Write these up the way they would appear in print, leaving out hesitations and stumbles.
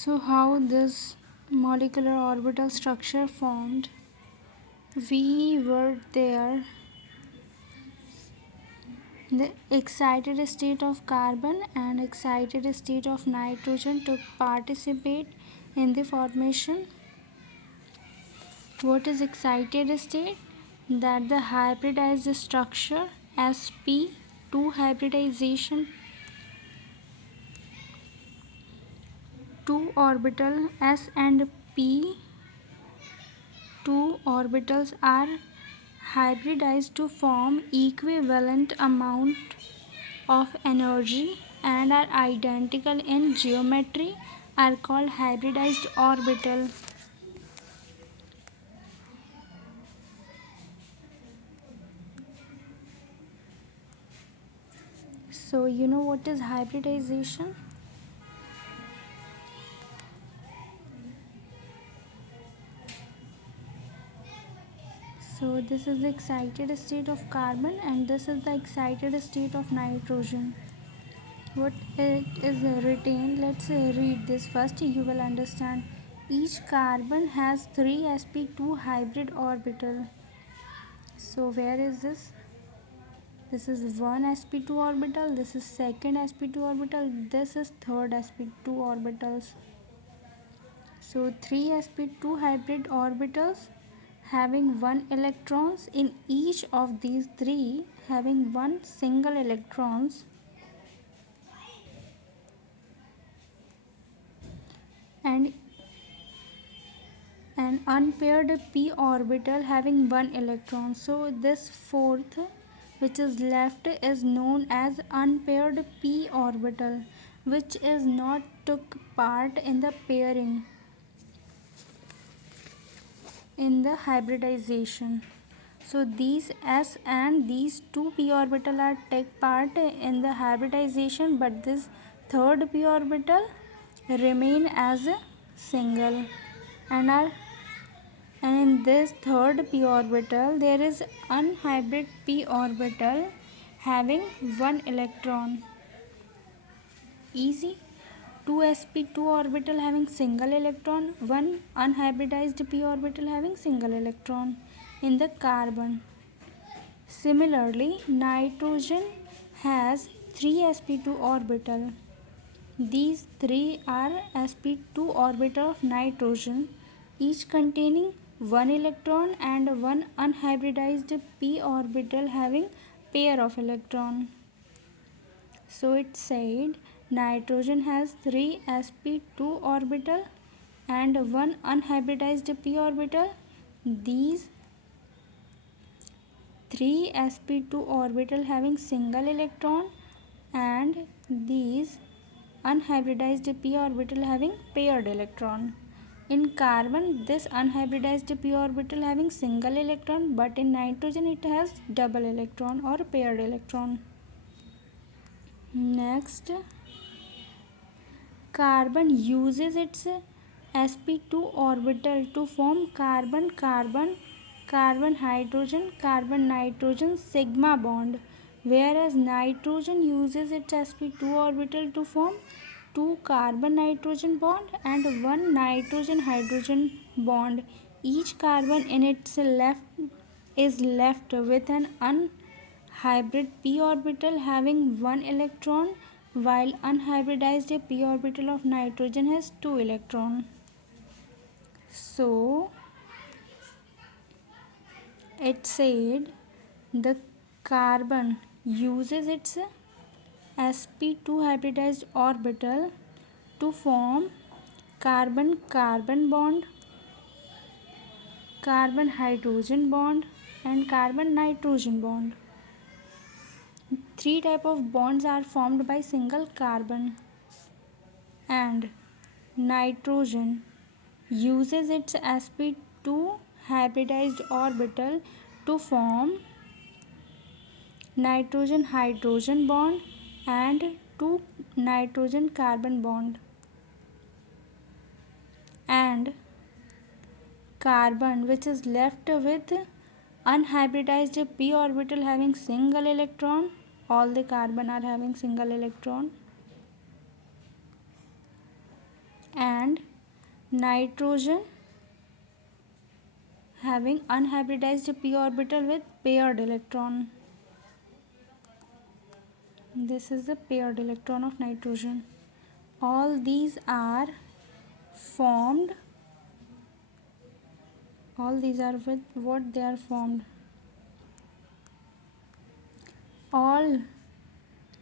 So how this molecular orbital structure formed? We were there. The excited state of carbon and excited state of nitrogen to participate in the formation. What is excited state? That the hybridized structure sp2 hybridization, 2 orbital s and p, 2 orbitals are hybridized to form equivalent amount of energy and are identical in geometry are called hybridized orbital. So you know what is hybridization? So this is the excited state of carbon and this is the excited state of nitrogen. What it is written, let's read this first, you will understand. Each carbon has 3 sp2 hybrid orbital. So where is this? This is one sp2 orbital, this is second sp2 orbital, this is third sp2 orbitals. So 3 sp2 hybrid orbitals having 1 electrons in each of these 3 having 1 single electrons, and an unpaired p orbital having 1 electron. So this fourth which is left is known as unpaired p orbital, which is not took part in the pairing in the hybridization. So these s and these 2 p orbital are take part in the hybridization, but this third p orbital remain as a single and in this third p orbital there is unhybrid p orbital having 1 electron. Easy. 2 sp2 orbital having single electron, 1 unhybridized p orbital having single electron in the carbon. Similarly, nitrogen has 3 sp2 orbital. These 3 are sp2 orbital of nitrogen, each containing 1 electron and 1 unhybridized p orbital having pair of electron. So it said nitrogen has 3 sp2 orbital and 1 unhybridized p orbital. These 3 sp2 orbital having single electron and these unhybridized p orbital having paired electron. In carbon, this unhybridized p orbital having single electron, but in nitrogen it has double electron or paired electron. Next, carbon uses its sp2 orbital to form carbon-carbon, carbon-hydrogen, carbon-nitrogen sigma bond, whereas nitrogen uses its sp2 orbital to form 2 carbon-nitrogen bond and 1 nitrogen-hydrogen bond. Each carbon in its left is left with an unhybrid p orbital having 1 electron, while unhybridized p orbital of nitrogen has 2 electrons. So it said the carbon uses its sp2 hybridized orbital to form carbon-carbon bond, carbon-hydrogen bond and carbon-nitrogen bond. 3 type of bonds are formed by single carbon, and nitrogen uses its sp2 hybridized orbital to form nitrogen hydrogen bond and 2 nitrogen carbon bond, and carbon which is left with unhybridized p orbital having single electron. All the carbon are having single electron, and nitrogen having unhybridized p orbital with paired electron. This is the paired electron of nitrogen. All these are formed. All these are with what they are formed. All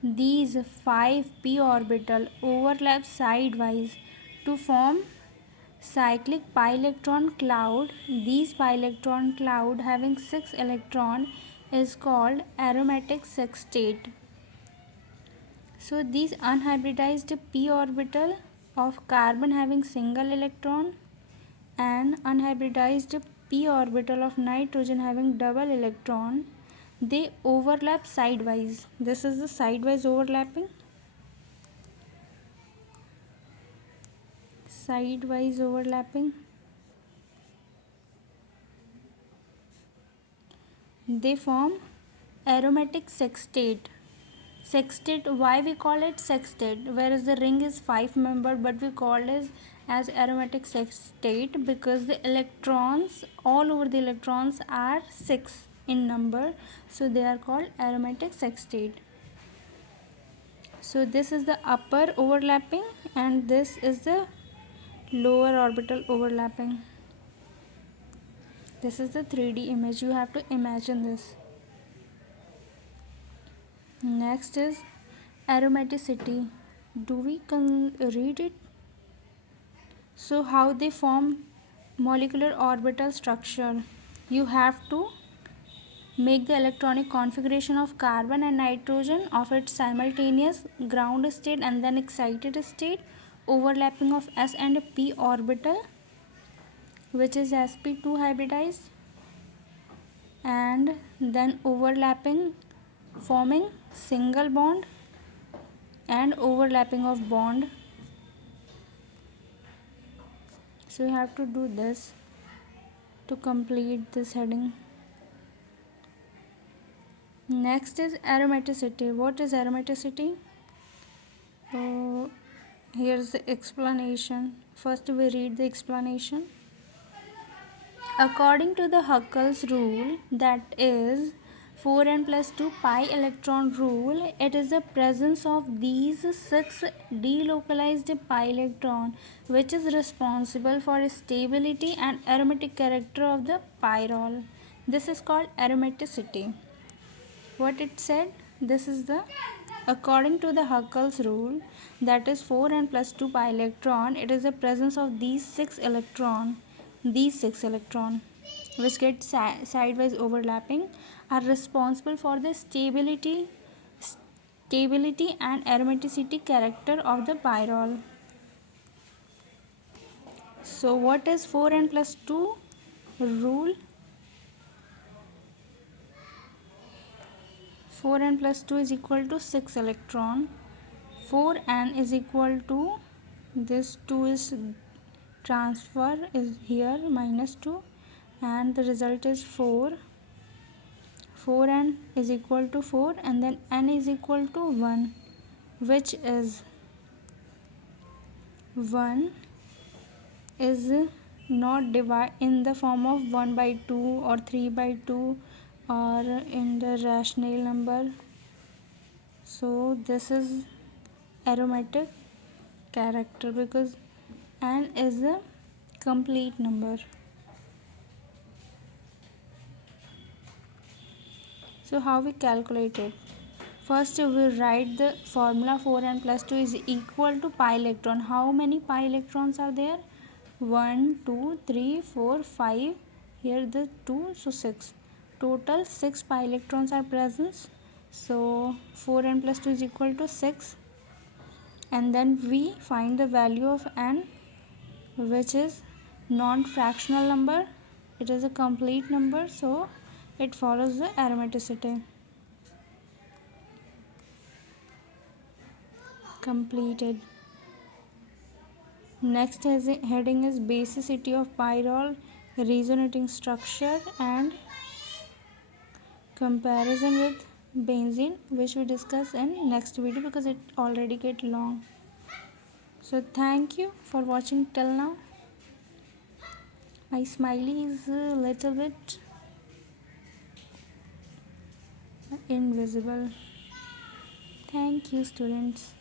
these 5 p orbital overlap sidewise to form cyclic pi electron cloud. These pi electron cloud having 6 electron is called aromatic sextate. So these unhybridized p orbital of carbon having single electron and unhybridized p orbital of nitrogen having double electron, they overlap sidewise. This is the sidewise overlapping. Sidewise overlapping. They form aromatic sextate. Sextate, why we call it sextate? Whereas the ring is 5 membered, but we call it as aromatic sextate because the electrons, all over the electrons are 6 in number, so they are called aromatic sextate. So this is the upper overlapping and this is the lower orbital overlapping. This is the 3D image. You have to imagine this. Next is aromaticity. Do we read it? So how they form molecular orbital structure? You have to make the electronic configuration of carbon and nitrogen of its simultaneous ground state and then excited state, overlapping of s and p orbital, which is sp2 hybridized, and then overlapping forming single bond and overlapping of bond. So you have to do this to complete this heading. Next is aromaticity. What is aromaticity? So here's the explanation. First we read the explanation. According to the Huckel's rule, that is 4n plus 2 pi electron rule, it is the presence of these 6 delocalized pi electron which is responsible for stability and aromatic character of the pyrrole. This is called aromaticity. What it said? This is the according to the Huckel's rule, that is 4n plus 2 pi electron, it is the presence of these 6 electron which get sidewise overlapping are responsible for the stability and aromaticity character of the pyrrole. So what is 4n plus 2 rule? 4n plus 2 is equal to 6 electron. 4n is equal to, this 2 is transfer is here minus 2 and the result is 4. 4n is equal to 4 and then n is equal to 1, which is 1 is not divided in the form of 1 by 2 or 3 by 2 or in the rational number. So this is aromatic character because n is a complete number. So how we calculate it? First we write the formula 4n plus 2 is equal to pi electron. How many pi electrons are there? 1, 2, 3, 4, 5. Here the 2, so 6. Total 6 pi electrons are present. So 4n plus 2 is equal to 6. And then we find the value of n, which is non-fractional number. It is a complete number, so it follows the aromaticity. Completed. Next heading is basicity of pyrrole, resonating structure and comparison with benzene, which we discuss in next video because it already get long. So thank you for watching till now. My smiley is a little bit invisible. Thank you, students.